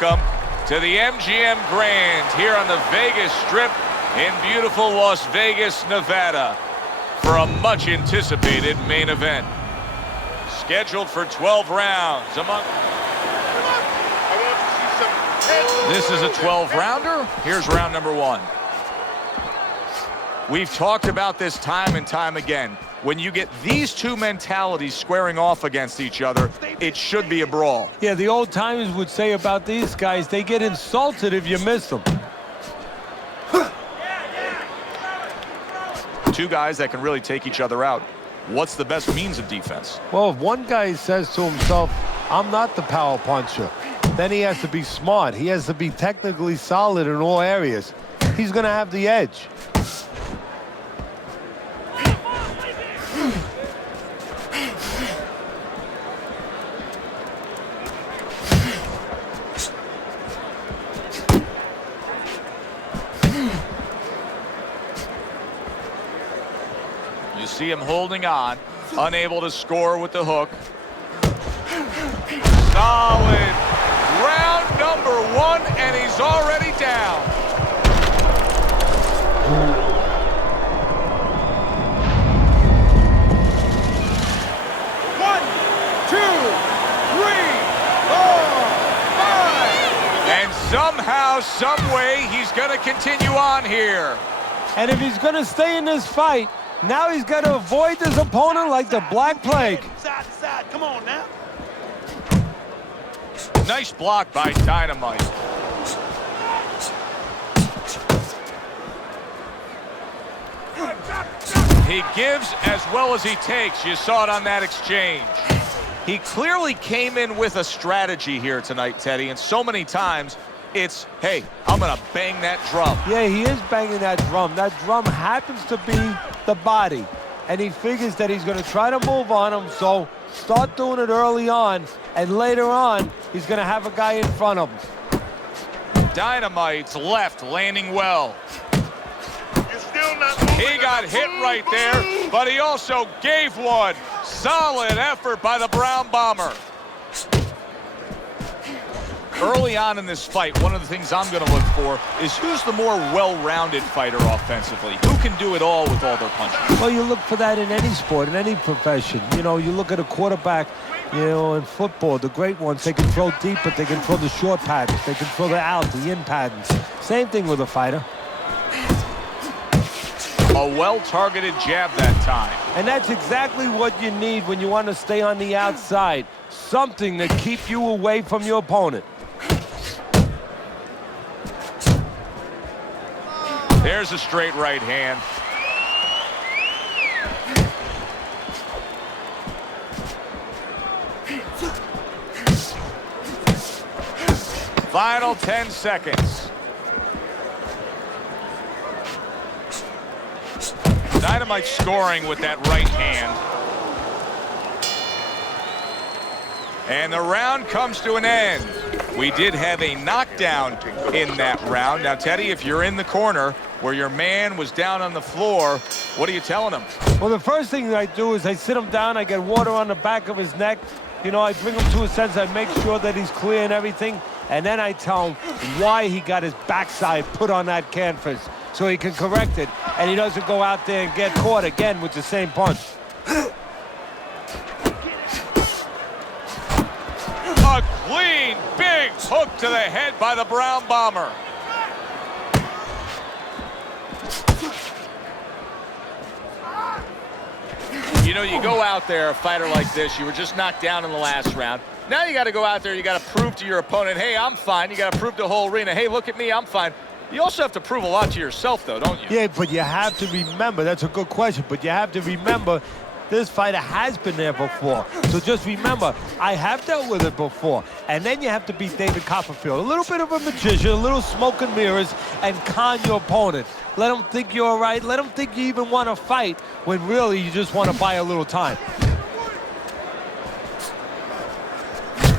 Welcome to the MGM Grand here on the Vegas Strip in beautiful Las Vegas, Nevada for a much-anticipated main event. Scheduled for 12 rounds among... This is a 12-rounder. Here's round number one. We've talked about this time and time again. When you get these two mentalities squaring off against each other, it should be a brawl. Yeah, the old timers would say about these guys, they get insulted if you miss them. Two guys that can really take each other out. What's the best means of defense? Well, if one guy says to himself, I'm not the power puncher, then he has to be smart. He has to be technically solid in all areas. He's going to have the edge. You see him holding on, unable to score with the hook. Solid. Round number one, and he's already down. One, two, three, four, five. And somehow, some way, he's going to continue on here. And if he's going to stay in this fight, now he's got to avoid his opponent like the Black Plague. Side to side, come on now. Nice block by Dynamite. He gives as well as he takes. You saw it on that exchange. He clearly came in with a strategy here tonight, Teddy, and so many times it's, hey, I'm going to bang that drum. Yeah, he is banging that drum. That drum happens to be the body. And he figures that he's going to try to move on him, so start doing it early on, and later on, he's going to have a guy in front of him. Dynamite's left, landing well. You're still not moving. He got hit right there, but he also gave one. Solid effort by the Brown Bomber. Early on in this fight, one of the things I'm going to look for is who's the more well-rounded fighter offensively. Who can do it all with all their punches? Well, you look for that in any sport, in any profession. You know, you look at a quarterback, you know, in football, the great ones, they can throw deep, but they can throw the short patterns. They can throw the out, the in patterns. Same thing with a fighter. A well-targeted jab that time. And that's exactly what you need when you want to stay on the outside. Something to keep you away from your opponent. There's a straight right hand. Final 10 seconds. Dynamite scoring with that right hand. And the round comes to an end. We did have a knockdown in that round. Now, Teddy, if you're in the corner where your man was down on the floor, what are you telling him? Well, the first thing that I do is I sit him down, I get water on the back of his neck. You know, I bring him to a sense, I make sure that he's clear and everything. And then I tell him why he got his backside put on that canvas so he can correct it. And he doesn't go out there and get caught again with the same punch. A clean, big hook to the head by the Brown Bomber. You know, you go out there, a fighter like this, you were just knocked down in the last round. Now you got to go out there, you got to prove to your opponent, hey, I'm fine. You got to prove to the whole arena, hey, look at me, I'm fine. You also have to prove a lot to yourself, though, don't you? Yeah, but you have to remember, that's a good question, but you have to remember this fighter has been there before. So just remember, I have dealt with it before. And then you have to be David Copperfield. A little bit of a magician, a little smoke and mirrors, and con your opponent. Let him think you're all right. Let him think you even want to fight when really you just want to buy a little time.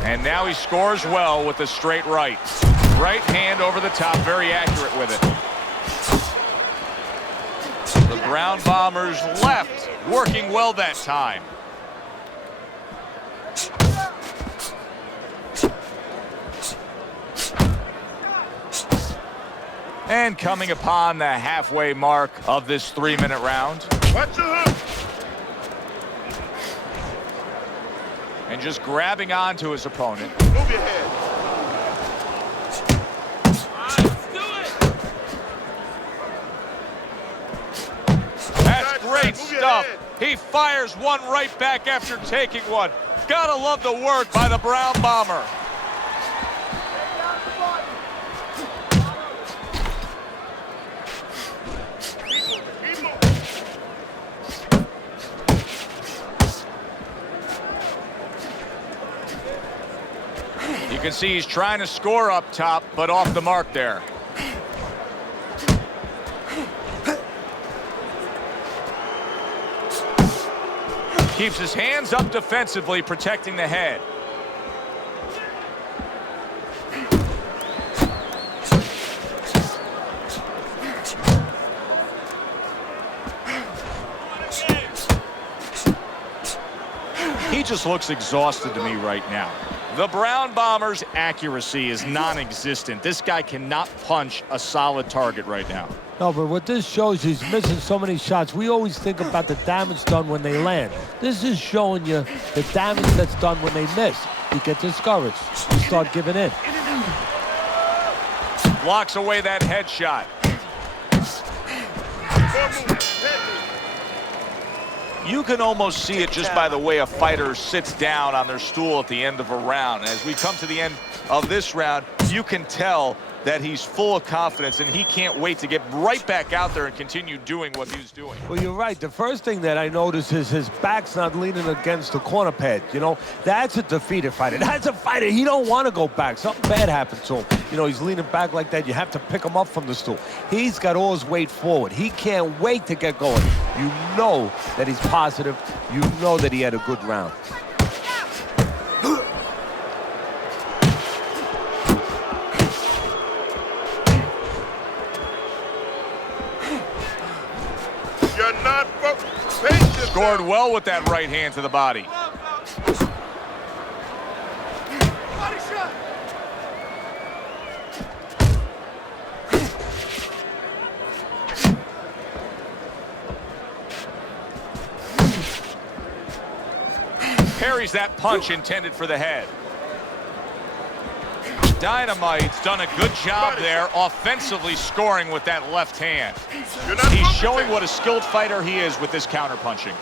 And now he scores well with the straight right. Right hand over the top, very accurate with it. The Brown Bombers left, working well that time. And coming upon the halfway mark of this 3-minute round. Watch your hook. And just grabbing onto his opponent. Move your head. That's great Move your stuff. head. He fires one right back after taking one. Gotta love the work by the Brown Bomber. Keep moving. You can see he's trying to score up top, but off the mark there. Keeps his hands up defensively, protecting the head. He just looks exhausted to me right now. The Brown Bomber's accuracy is non-existent. This guy cannot punch a solid target right now. No, but what this shows you, he's missing so many shots. We always think about the damage done when they land. This is showing you the damage that's done when they miss. You get discouraged. You start giving in. Blocks away that headshot. Good move. Head move. You can almost see it just by the way a fighter sits down on their stool at the end of a round. As we come to the end of this round, you can tell that he's full of confidence and he can't wait to get right back out there and continue doing what he's doing. Well, you're right. The first thing that I notice is his back's not leaning against the corner pad. You know, that's a defeated fighter. That's a fighter. He don't want to go back. Something bad happened to him. You know, he's leaning back like that. You have to pick him up from the stool. He's got all his weight forward. He can't wait to get going. You know that he's positive. You know that he had a good round. You're not focused. Scored well with that right hand to the body. Body shot. Parries that punch intended for the head. Dynamite's done a good job there offensively scoring with that left hand. He's showing what a skilled fighter he is with this counterpunching.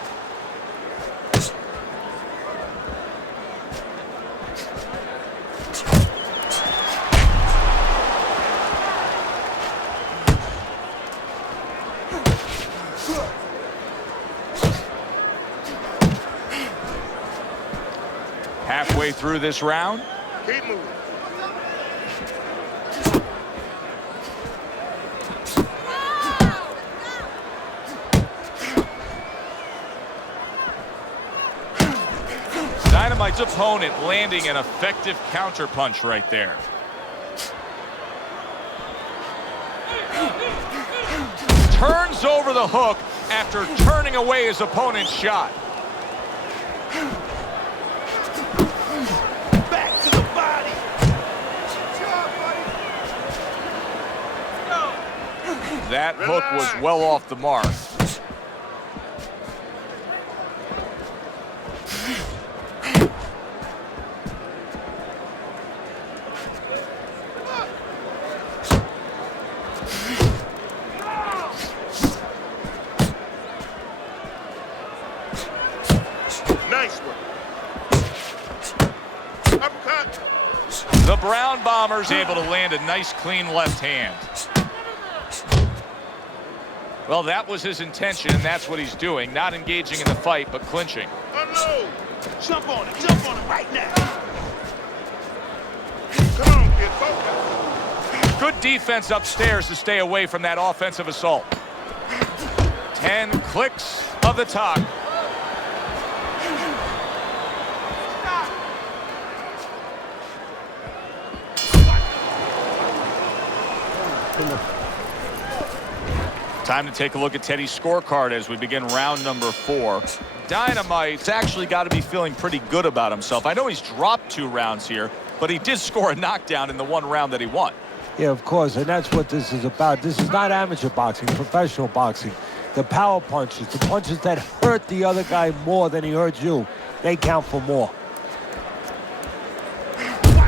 Halfway through this round. Keep moving. Dynamite's opponent landing an effective counterpunch right there. Turns over the hook after turning away his opponent's shot. Back to the body. That hook was well off the mark. Nice one. Uppercut. The Brown Bomber's able to land a nice clean left hand. Well, that was his intention, and that's what he's doing. Not engaging in the fight, but clinching. Unload. Jump on it right now. Come on, kid, focus. Good defense upstairs to stay away from that offensive assault. 10 clicks of the top. Time to take a look at Teddy's scorecard as we begin round number 4. Dynamite's actually got to be feeling pretty good about himself. I know he's dropped 2 rounds here, but he did score a knockdown in the 1 round that he won. Yeah, of course, and that's what this is about. This is not amateur boxing, professional boxing. The power punches, the punches that hurt the other guy more than he hurt you, they count for more.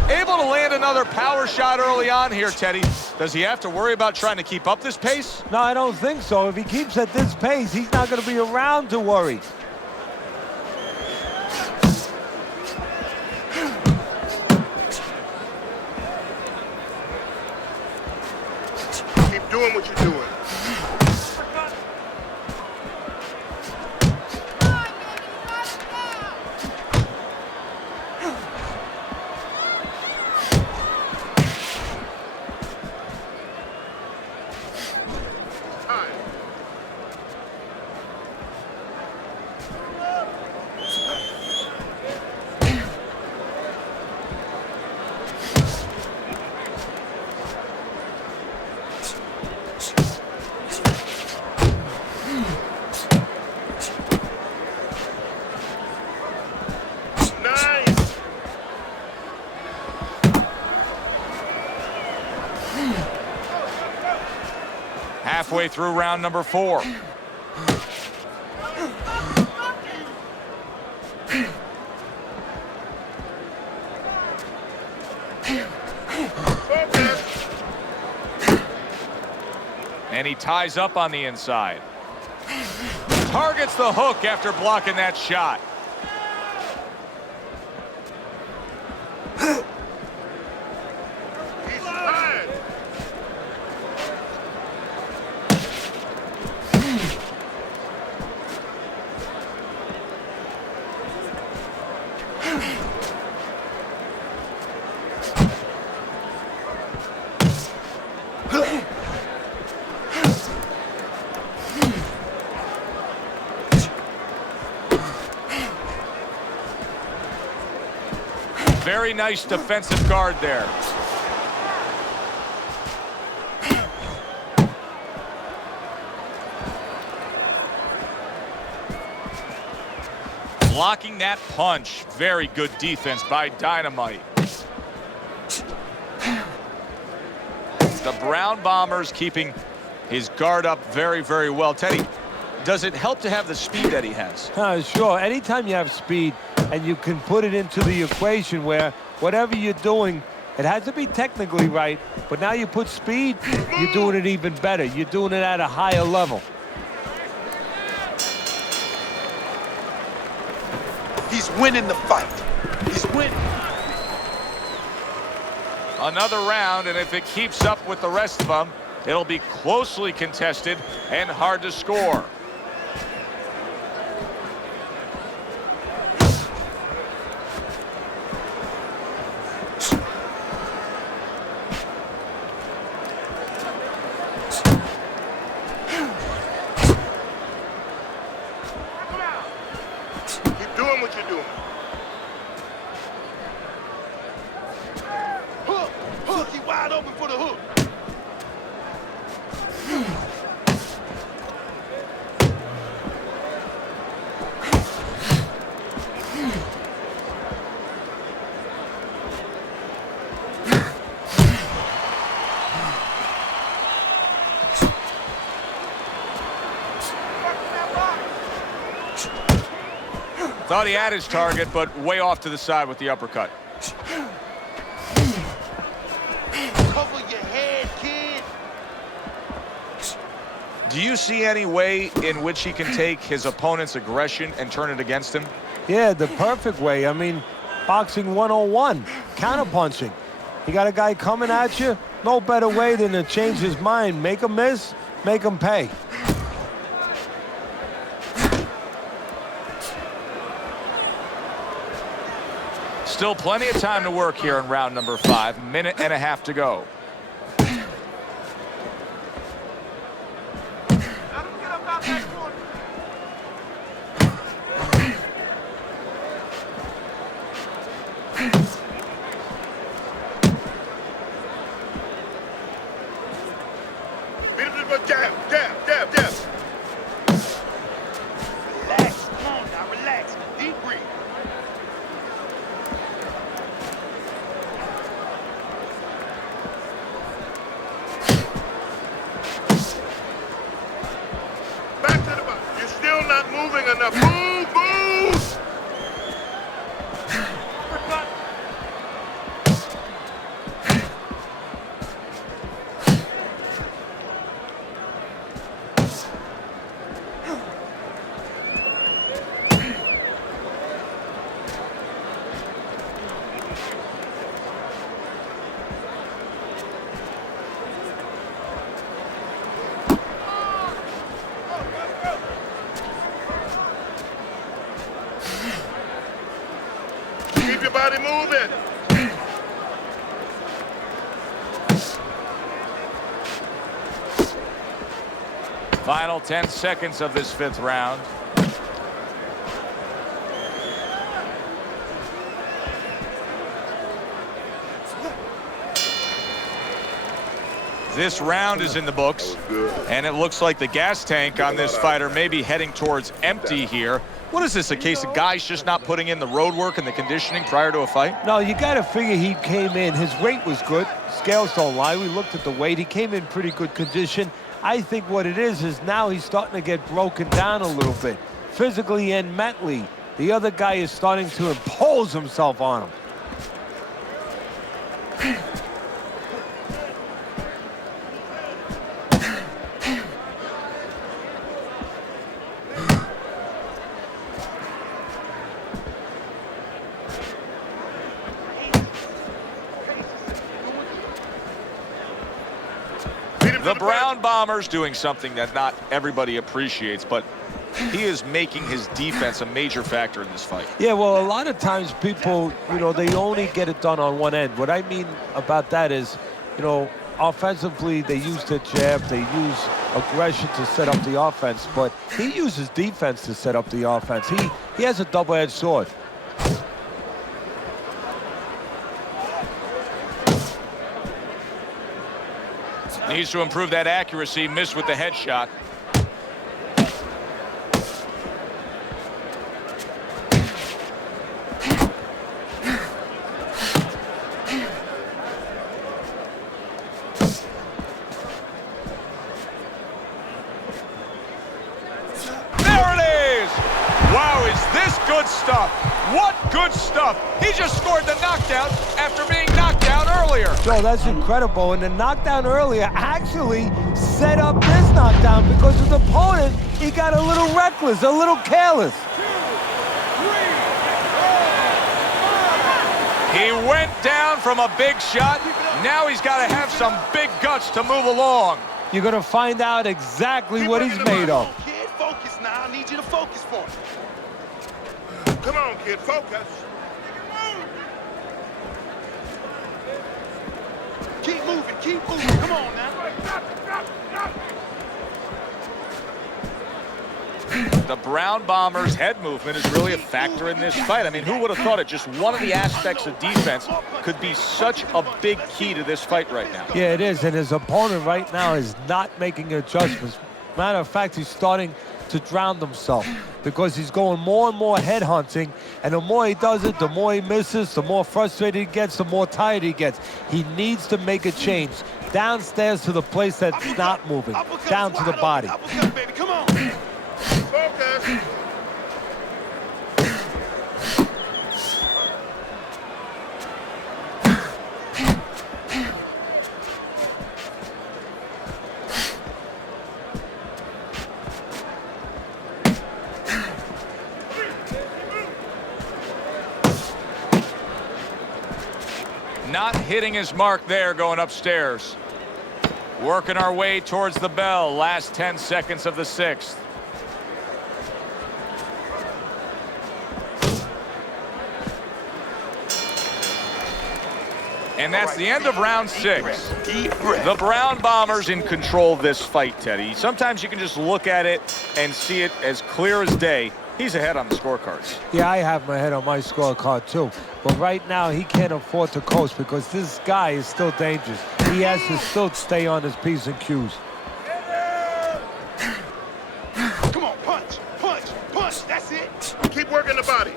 Able to land another power shot early on here, Teddy. Does he have to worry about trying to keep up this pace? No, I don't think so. If he keeps at this pace, he's not going to be around to worry. Keep doing what you're doing. Halfway through round number 4. And he ties up on the inside. Targets the hook after blocking that shot. He's tired. Very nice defensive guard there. Blocking that punch. Very good defense by Dynamite. The Brown Bombers keeping his guard up very, very well. Teddy, does it help to have the speed that he has? Sure. Anytime you have speed and you can put it into the equation where whatever you're doing, it has to be technically right, but now you put speed, you're doing it even better. You're doing it at a higher level. He's winning the fight. He's winning. Another round, and if it keeps up with the rest of them, it'll be closely contested and hard to score. Keep doing what you're doing. Hook! Hook! He wide open for the hook. Thought he had his target, but way off to the side with the uppercut. Cover your head, kid. Do you see any way in which he can take his opponent's aggression and turn it against him? Yeah, the perfect way. I mean, boxing 101, counterpunching. You got a guy coming at you, no better way than to change his mind. Make him miss, make him pay. Still plenty of time to work here in round number 5. Minute and a half to go. Beat him with a jab, jab, jab, jab. Relax. Come on now, relax. Deep breathe. move it. Final 10 seconds of this 5th round. This round is in the books, and it looks like the gas tank on this fighter may be heading towards empty here. What is this, a case of guys just not putting in the road work and the conditioning prior to a fight? No, you got to figure he came in. His weight was good. Scales don't lie. We looked at the weight. He came in pretty good condition. I think what it is now he's starting to get broken down a little bit, physically and mentally. The other guy is starting to impose himself on him. The Brown Bombers doing something that not everybody appreciates, but he is making his defense a major factor in this fight. Yeah, well, a lot of times people, they only get it done on one end. What I mean about that is, offensively, they use the jab, they use aggression to set up the offense, but he uses defense to set up the offense. He has a double-edged sword. Needs to improve that accuracy. Missed with the headshot. There it is! Wow, is this good stuff? What good stuff! He just scored the knockdown after being knocked down earlier. Joe, that's incredible. And the knockdown earlier actually set up this knockdown because his opponent, he got a little reckless, a little careless. He went down from a big shot. Now he's got to have some big guts to move along. You're going to find out exactly what he's made of. Kid, focus now. I need you to focus for me. Come on, kid, focus. Keep moving, keep moving. Come on now. The Brown Bombers' head movement is really a factor in this fight. I mean, who would have thought it? Just one of the aspects of defense could be such a big key to this fight right now. Yeah, it is. And his opponent right now is not making adjustments. Matter of fact, he's starting to drown himself because he's going more and more head hunting. And the more he does it, the more he misses, the more frustrated he gets, the more tired he gets. He needs to make a change. Downstairs to the place that's not moving. Down to the body. Uppercut, baby, come on. Focus. Not hitting his mark there going upstairs. Working our way towards the bell. Last 10 seconds of the 6th. And that's the end of round 6. The Brown Bombers in control of this fight, Teddy. Sometimes you can just look at it and see it as clear as day. He's ahead on the scorecards. Yeah, I have my head on my scorecard too. But right now, he can't afford to coast because this guy is still dangerous. He has to still stay on his P's and Q's. Come on, punch, punch, punch. That's it. Keep working the body.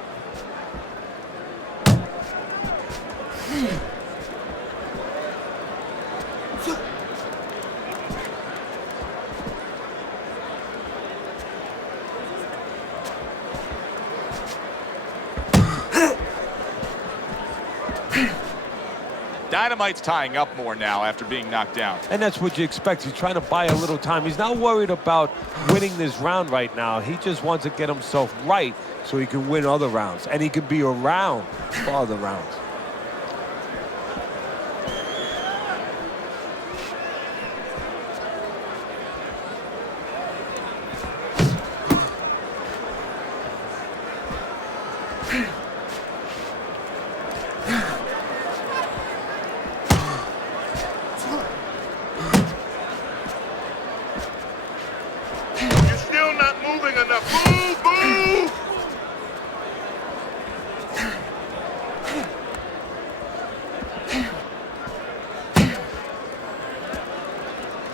Dynamite's tying up more now after being knocked down. And that's what you expect. He's trying to buy a little time. He's not worried about winning this round right now. He just wants to get himself right so he can win other rounds. And he can be around for other rounds.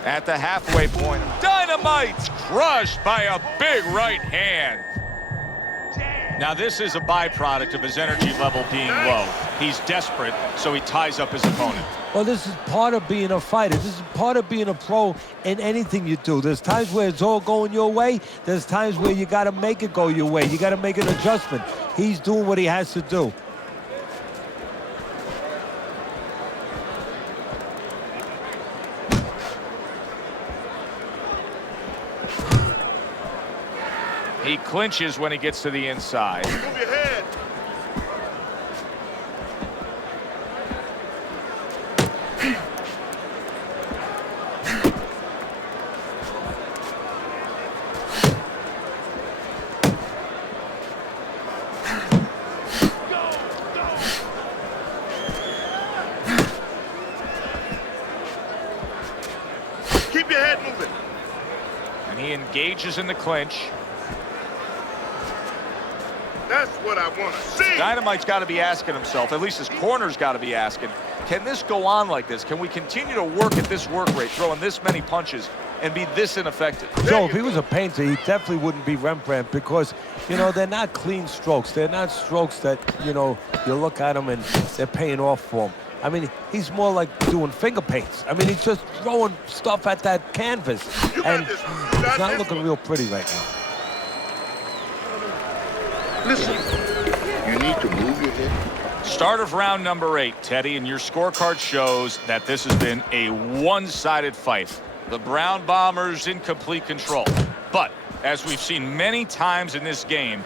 At the halfway point, Dynamite's crushed by a big right hand. Now this is a byproduct of his energy level being low. He's desperate, so he ties up his opponent. Well, this is part of being a fighter. This is part of being a pro in anything you do. There's times where it's all going your way. There's times where you got to make it go your way. You got to make an adjustment. He's doing what he has to do. He clinches when he gets to the inside. Move your head. Keep your head moving. And he engages in the clinch. That's what I want to see. Dynamite's got to be asking himself, at least his corner's got to be asking, can this go on like this? Can we continue to work at this work rate, throwing this many punches, and be this ineffective? Joe, if he was a painter, he definitely wouldn't be Rembrandt because, you know, they're not clean strokes. They're not strokes that, you know, you look at them and they're paying off for him. I mean, he's more like doing finger paints. I mean, he's just throwing stuff at that canvas. And it's not looking real pretty right now. Listen, you need to move your head. Start of round number 8, Teddy, and your scorecard shows that this has been a one-sided fight. The Brown Bombers in complete control. But, as we've seen many times in this game,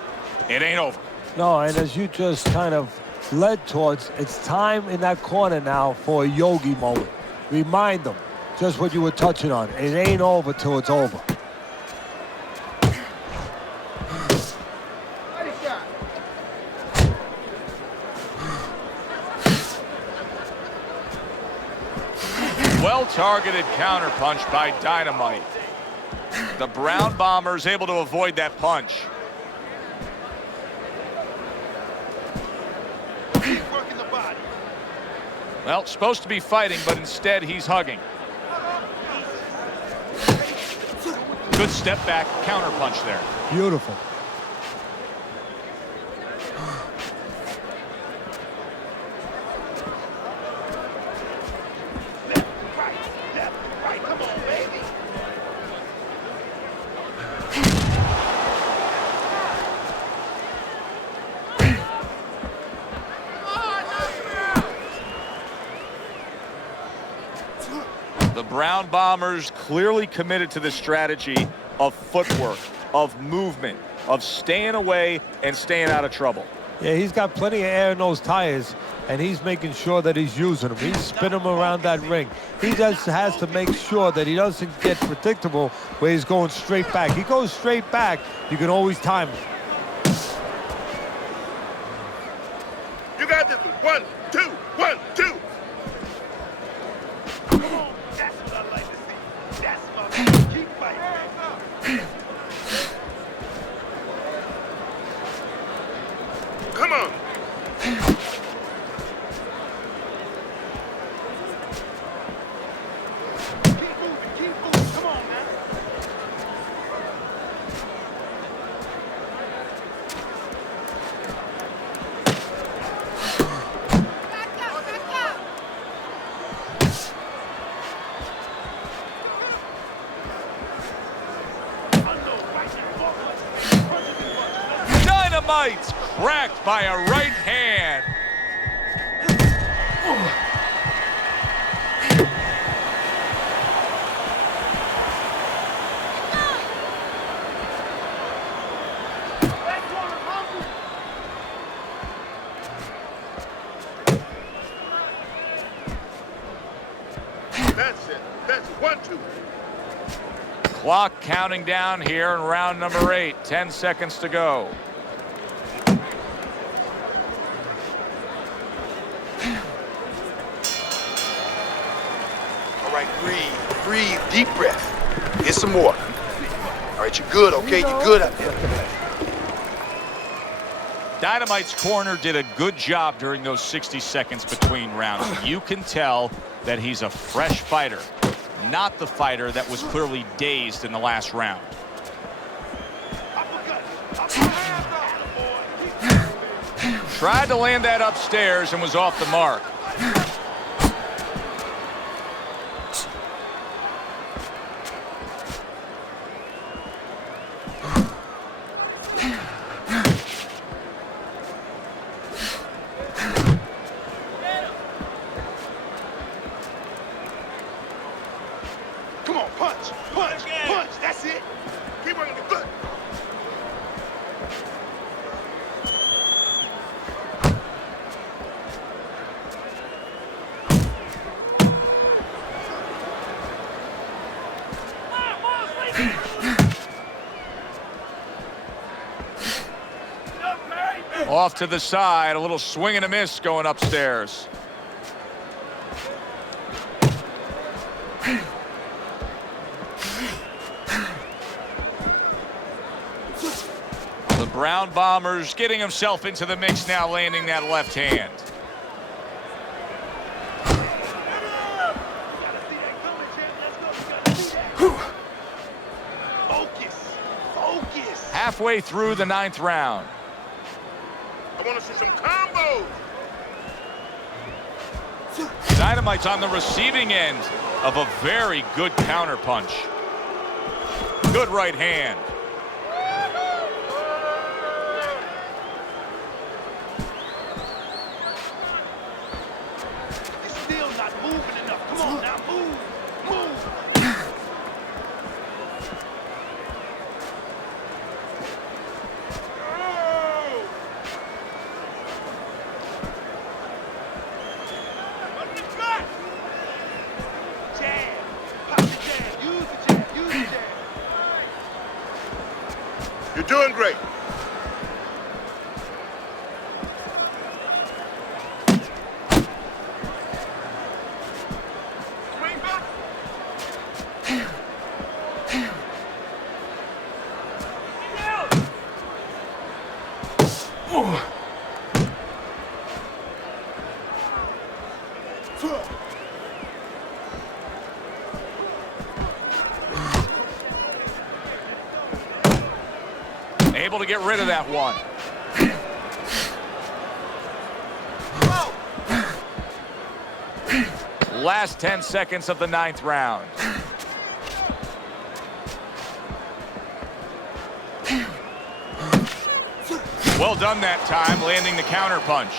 it ain't over. No, and as you just kind of led towards, it's time in that corner now for a Yogi moment. Remind them just what you were touching on. It ain't over till it's over. Well-targeted counterpunch by Dynamite. The Brown Bombers able to avoid that punch. Keep working the body. Well, supposed to be fighting, but instead he's hugging. Good step back counterpunch there. Beautiful. Come on, baby. The Brown Bombers clearly committed to the strategy of footwork, of movement, of staying away and staying out of trouble. Yeah, he's got plenty of air in those tires, and he's making sure that he's using them. He's spinning them around that ring. He just has to make sure that he doesn't get predictable where he's going straight back. He goes straight back, you can always time him. You got this one. 1, 2, 1, 2. Come on. That's what I like to see. That's what I like to keep fighting. Come on. Keep moving, keep moving. Come on, man. Dynamite's cracked by a right hand. That's it. That's 1, 2. Clock counting down here in round number 8. 10 seconds to go. All right, breathe. Breathe. Deep breath. Get some more. All right, you're good, okay? You're good out there. Dynamite's corner did a good job during those 60 seconds between rounds. You can tell that he's a fresh fighter. not the fighter that was clearly dazed in the last round. Tried to land that upstairs and was off the mark. Come on, punch, punch, punch. That's it. Keep working the good. Off to the side, a little swing and a miss going upstairs. The Brown Bombers getting himself into the mix now, landing that left hand. Focus, focus. Halfway through the 9th round. I want to see some combos. Dynamite's on the receiving end of a very good counter punch. Good right hand. You're still not moving enough. Come on now, move, move. You're doing great. Swing back. Able to get rid of that one. Last 10 seconds of the 9th round. Well done that time, landing the counter punch.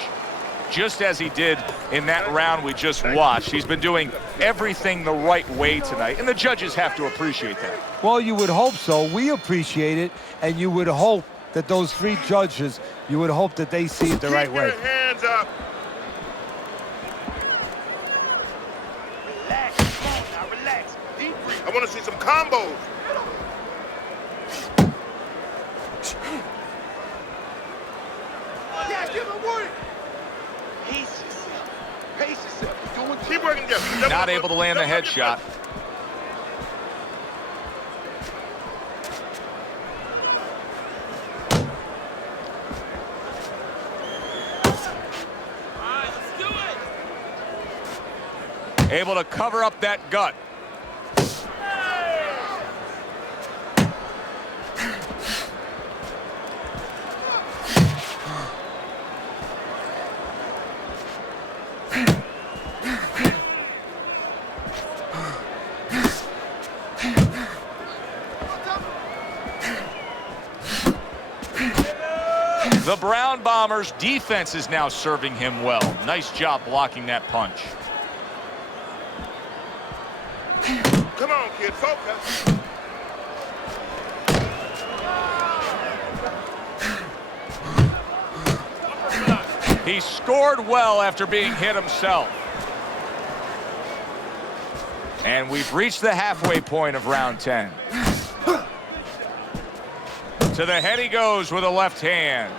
Just as he did in that round we just watched. He's been doing everything the right way tonight, and the judges have to appreciate that. Well, you would hope so. We appreciate it, and you would hope that those 3 judges, you would hope that they see it the right way. Keep your hands up. Relax, come on now, relax. Deep breathe. I want to see some combos. Yeah, give him work. Pace yourself. Pace yourself. You're doing. Keep working together. Not able to land the headshot. Able to cover up that gut. The Brown Bombers' defense is now serving him well. Nice job blocking that punch. Come on, kid, focus. He scored well after being hit himself. And we've reached the halfway point of round 10. To the head he goes with a left hand.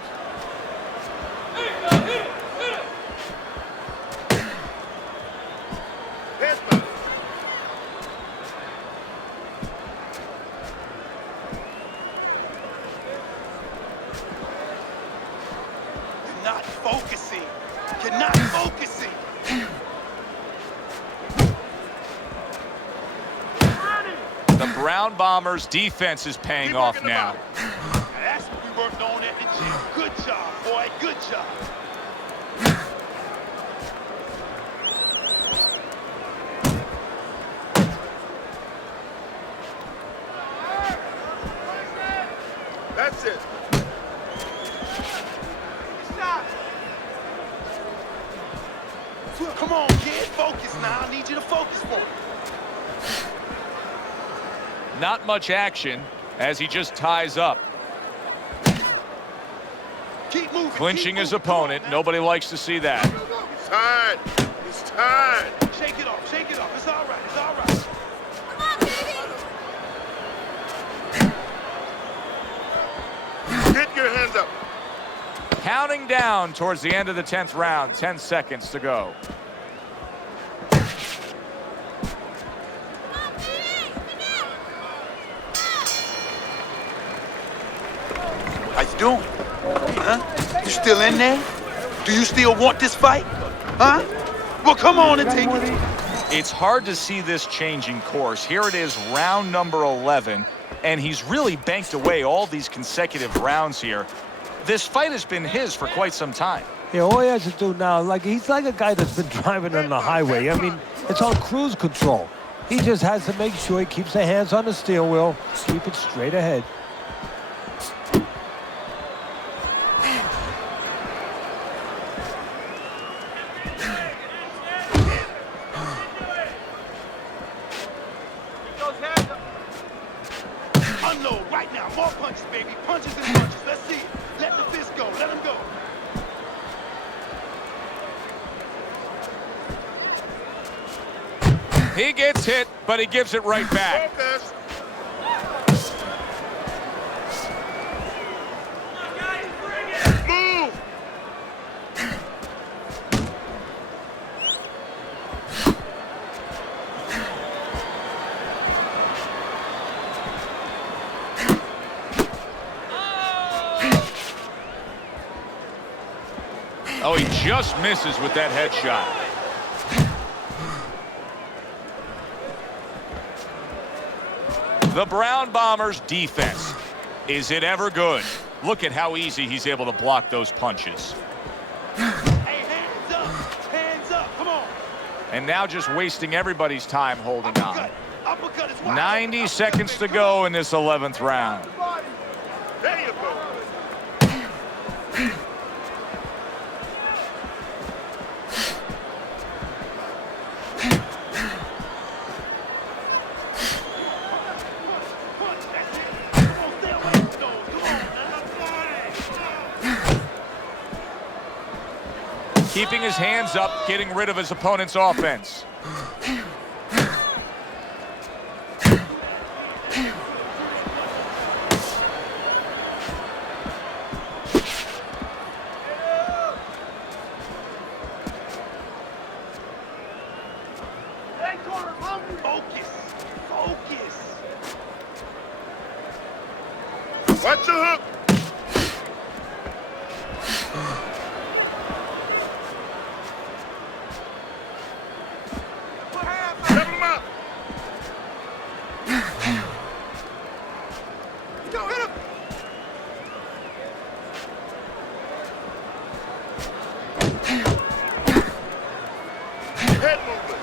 Not focusing. You're not focusing. The Brown Bombers' defense is paying Keep off working the now. body. That's what we worked on at the gym. Good job, boy. Good job. That's it. Come on, kid. Focus now. I need you to focus for it. Not much action as he just ties up. Keep moving. Clinching keep his moving. Come on opponent. now. Nobody likes to see that. He's tired. He's tired. Shake it off. Shake it off. It's all right. It's all right. Get your hands up. Counting down towards the end of the 10th round. 10 seconds to go. How you doing? Huh? You still in there? Do you still want this fight? Huh? Well, come on and take it. It's hard to see this changing course. Here it is, round number 11, and he's really banked away all these consecutive rounds here. This fight has been his for quite some time. Yeah, all he has to do now, he's like a guy that's been driving on the highway. I mean, it's on cruise control. He just has to make sure he keeps the hands on the steering wheel, keep it straight ahead. Unload right now. More punches, baby. Punches and punches. Let's see it. Let the fist go. Let him go. He gets hit, but he gives it right back. Focus. Move. Oh, he just misses with that headshot. The Brown Bombers' defense. Is it ever good? Look at how easy he's able to block those punches. Hey, hands up. Hands up. Come on. And now just wasting everybody's time holding on. Uppercut. Uppercut is wide. 90 seconds to go in this 11th round. There you go. Keeping his hands up, getting rid of his opponent's offense. Focus. Focus. Watch your hook. Step him up. Go hit him. Head movement.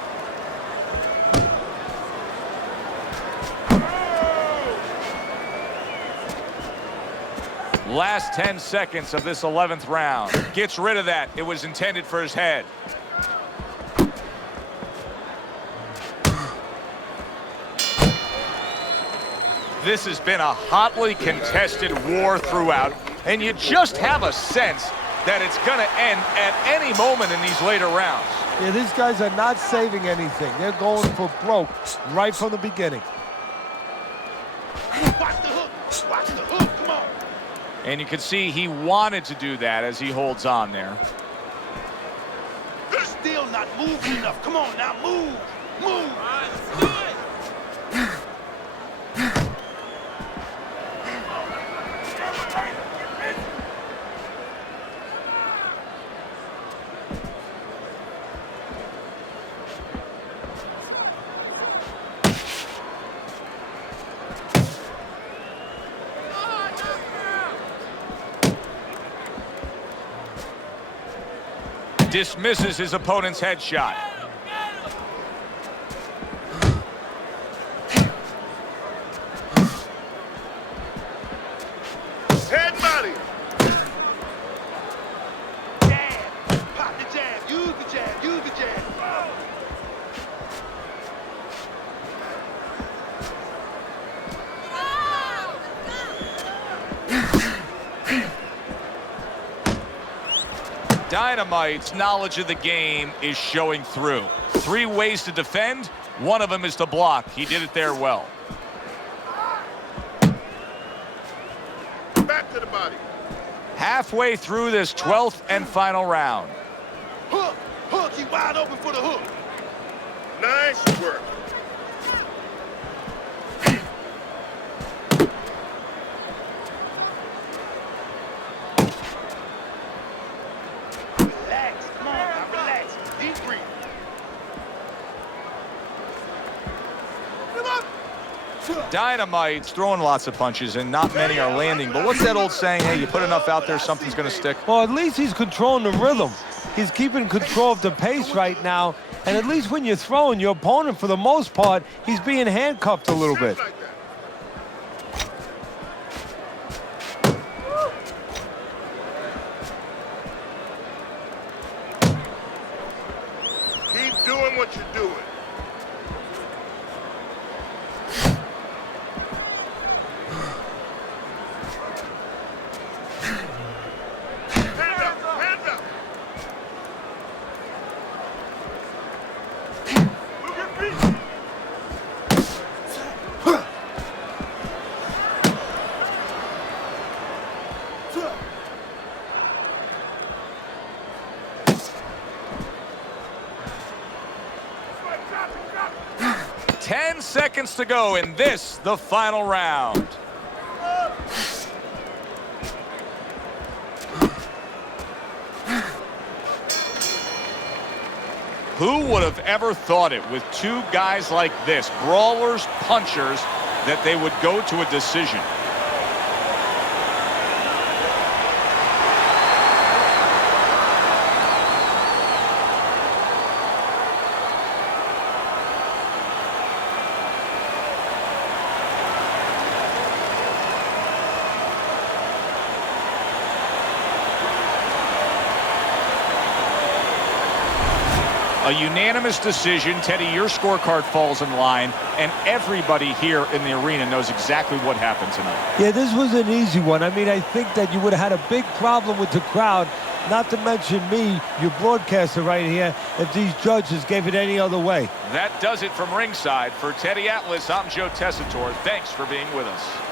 Last 10 seconds of this 11th round. Gets rid of that. It was intended for his head. This has been a hotly contested war throughout, and you just have a sense that it's going to end at any moment in these later rounds. Yeah, these guys are not saving anything. They're going for broke right from the beginning. Watch the hook. Watch the hook. Come on. And you can see he wanted to do that as he holds on there. You're still not moving enough. Come on now. Move. Move. All right, let's do it. Dismisses his opponent's headshot. Head body. Jab. Pop the jab. Use the jab. Use the jab. Dynamite's knowledge of the game is showing through. 3 ways to defend. One of them is to block. He did it there well. Back to the body. Halfway through this 12th and final round. Hook. Hook. He wide open for the hook. Nice work. Relax. Come on now. Relax. Deep breathe. Dynamite's throwing lots of punches, and not many are landing. But what's that old saying? Hey, you put enough out there, something's going to stick. Well, at least he's controlling the rhythm. He's keeping control of the pace right now. And at least when you're throwing, your opponent, for the most part, he's being handcuffed a little bit. Like that. Keep doing what you're doing. Hands up, hands up. Move your feet. 10 seconds to go in this, the final round. Who would have ever thought it with 2 guys like this, brawlers, punchers, that they would go to a decision? A unanimous decision. Teddy, your scorecard falls in line, and everybody here in the arena knows exactly what happened tonight. Yeah, this was an easy one. I mean, I think that you would have had a big problem with the crowd, not to mention me, your broadcaster right here, if these judges gave it any other way. That does it from ringside. For Teddy Atlas, I'm Joe Tessitore. Thanks for being with us.